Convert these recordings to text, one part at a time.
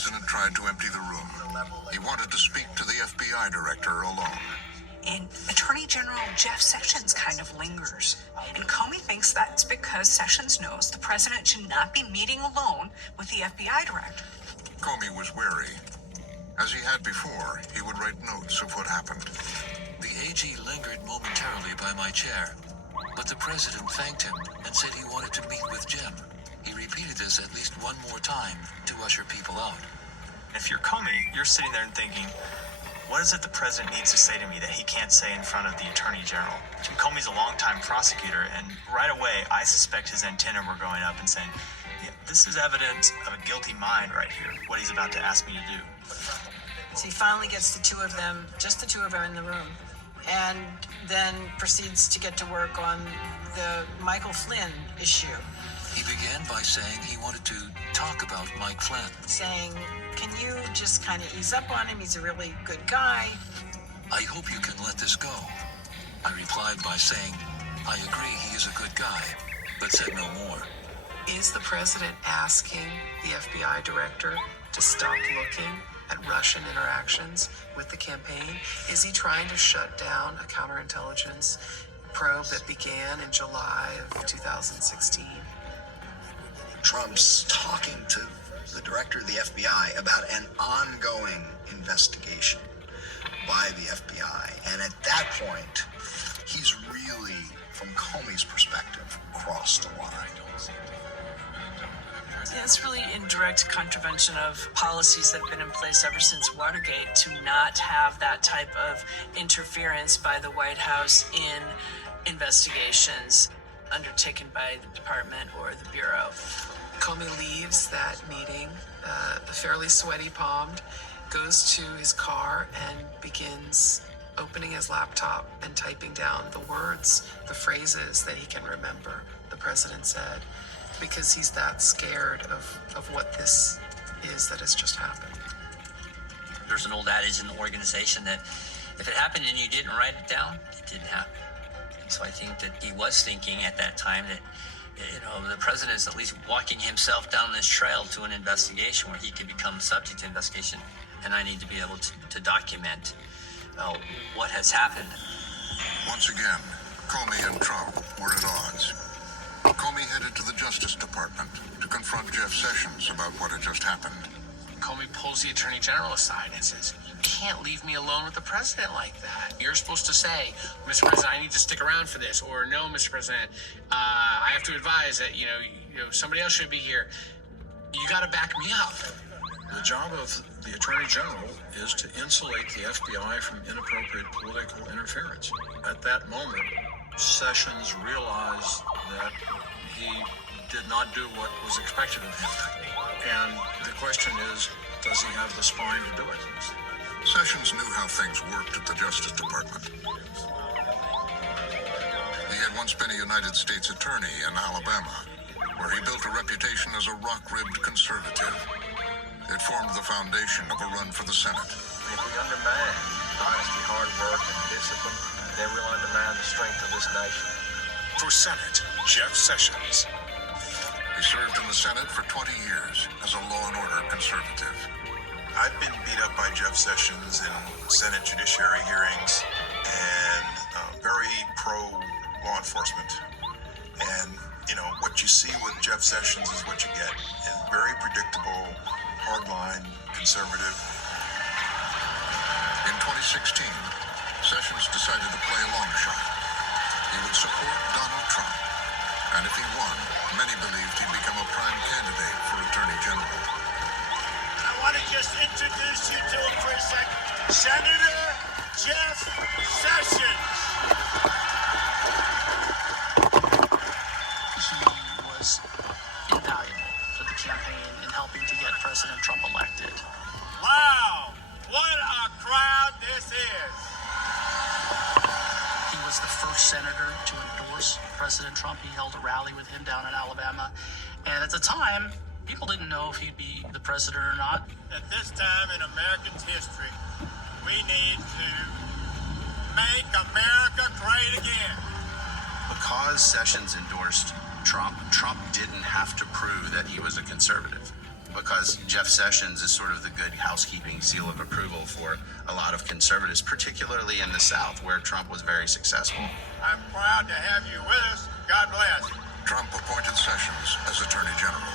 president tried to empty the room. He wanted to speak to the FBI director alone. And Attorney General Jeff Sessions kind of lingers. And Comey thinks that's because Sessions knows the president should not be meeting alone with the FBI director. Comey was wary. As he had before, he would write notes of what happened. The AG lingered momentarily by my chair, but the president thanked him and said he wanted to meet with Jim. He repeated this at least one more time to usher people out. If you're Comey, you're sitting there and thinking, what is it the president needs to say to me that he can't say in front of the attorney general? Jim Comey's a longtime prosecutor, and right away, I suspect his antenna were going up and saying, yeah, this is evidence of a guilty mind right here, what he's about to ask me to do. So he finally gets the two of them, just the two of them in the room, and then proceeds to get to work on the Michael Flynn issue. He began by saying he wanted to talk about Mike Flynn. Saying, can you just kind of ease up on him? He's a really good guy. I hope you can let this go. I replied by saying, I agree he is a good guy, but said no more. Is the president asking the FBI director to stop looking at Russian interactions with the campaign? Is he trying to shut down a counterintelligence probe that began in July of 2016? Trump's talking to the director of the FBI about an ongoing investigation by the FBI. And at that point, he's really, from Comey's perspective, crossed the line. Yeah, it's really in direct contravention of policies that have been in place ever since Watergate to not have that type of interference by the White House in investigations undertaken by the department or the bureau. Comey leaves that meeting, fairly sweaty-palmed, goes to his car and begins opening his laptop and typing down the words, the phrases that he can remember the president said, because he's that scared of what this is that has just happened. There's an old adage in the organization that if it happened and you didn't write it down, it didn't happen. And so I think that he was thinking at that time that, the president is at least walking himself down this trail to an investigation where he could become subject to investigation, and I need to be able to document what has happened. Once again, Comey and Trump were at odds. Comey headed to the Justice Department to confront Jeff Sessions about what had just happened. Comey pulls the Attorney General aside and says, you can't leave me alone with the president like that. You're supposed to say, Mr. President, I need to stick around for this. Or, no, Mr. President, I have to advise that, somebody else should be here. You got to back me up. The job of the Attorney General is to insulate the FBI from inappropriate political interference. At that moment, Sessions realized that he did not do what was expected of him. And the question is, does he have the spine to do it? Sessions knew how things worked at the Justice Department. He had once been a United States attorney in Alabama, where he built a reputation as a rock-ribbed conservative. It formed the foundation of a run for the Senate. If we undermine honesty, hard work, and discipline, then we'll undermine the strength of this nation. For Senate, Jeff Sessions. He served in the Senate for 20 years as a law and order conservative. I've been beat up by Jeff Sessions in Senate judiciary hearings and very pro-law enforcement. And, what you see with Jeff Sessions is what you get. And very predictable, hardline, conservative. In 2016, Sessions decided to play a long shot. He would support Donald Trump. And if he won, many believed he'd become a prime candidate for Attorney General. I want to just introduce you to him for a second. Senator Jeff Sessions. He was invaluable for the campaign in helping to get President Trump elected. Wow, what a crowd this is. He was the first senator to endorse President Trump. He held a rally with him down in Alabama. And at the time, people didn't know if he'd be the president or not. At this time in America's history, we need to make America great again. Because Sessions endorsed Trump, Trump didn't have to prove that he was a conservative. because Jeff Sessions is sort of the good housekeeping seal of approval for a lot of conservatives, particularly in the South, where Trump was very successful. I'm proud to have you with us. God bless. Trump appointed Sessions as Attorney General.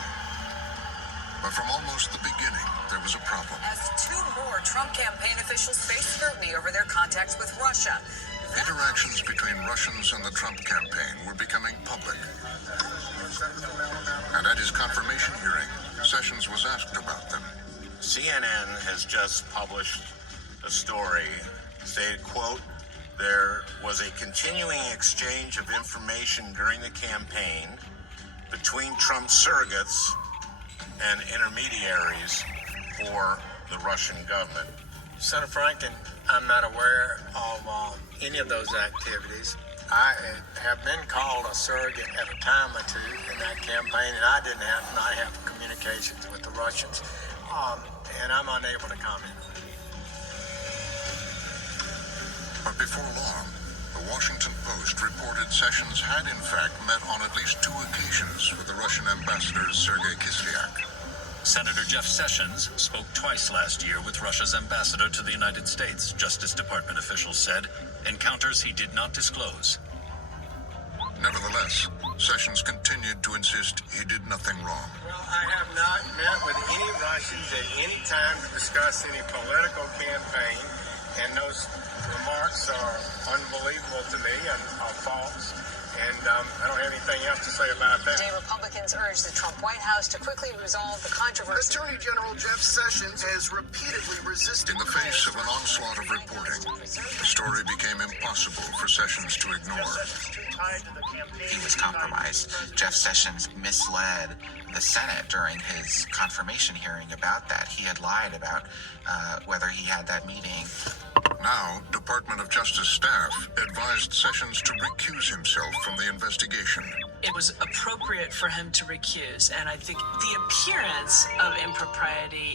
But from almost the beginning, there was a problem. As two more Trump campaign officials face scrutiny over their contacts with Russia. Interactions between Russians and the Trump campaign were becoming public. And at his confirmation hearing, Sessions was asked about them. CNN has just published a story stated, quote, there was a continuing exchange of information during the campaign between Trump surrogates and intermediaries for the Russian government. Senator Franken, I'm not aware of any of those activities. I have been called a surrogate at a time or two in that campaign, and I did not have communications with the Russians, and I'm unable to comment. But before long, the Washington Post reported Sessions had in fact met on at least 2 occasions with the Russian ambassador Sergei Kislyak. Senator Jeff Sessions spoke twice last year with Russia's ambassador to the United States, Justice Department officials said, encounters he did not disclose. Nevertheless, Sessions continued to insist he did nothing wrong. Well, I have not met with any Russians at any time to discuss any political campaign, and those remarks are unbelievable to me and are false. And I don't have anything else to say about that. Today, Republicans urge the Trump White House to quickly resolve the controversy. Attorney General Jeff Sessions has repeatedly resisted. In the face of an onslaught of reporting, the story became impossible for Sessions to ignore. He was compromised. Jeff Sessions misled the Senate during his confirmation hearing about that. He had lied about whether he had that meeting. Now, Department of Justice staff advised Sessions to recuse himself from the investigation. It was appropriate for him to recuse, and I think the appearance of impropriety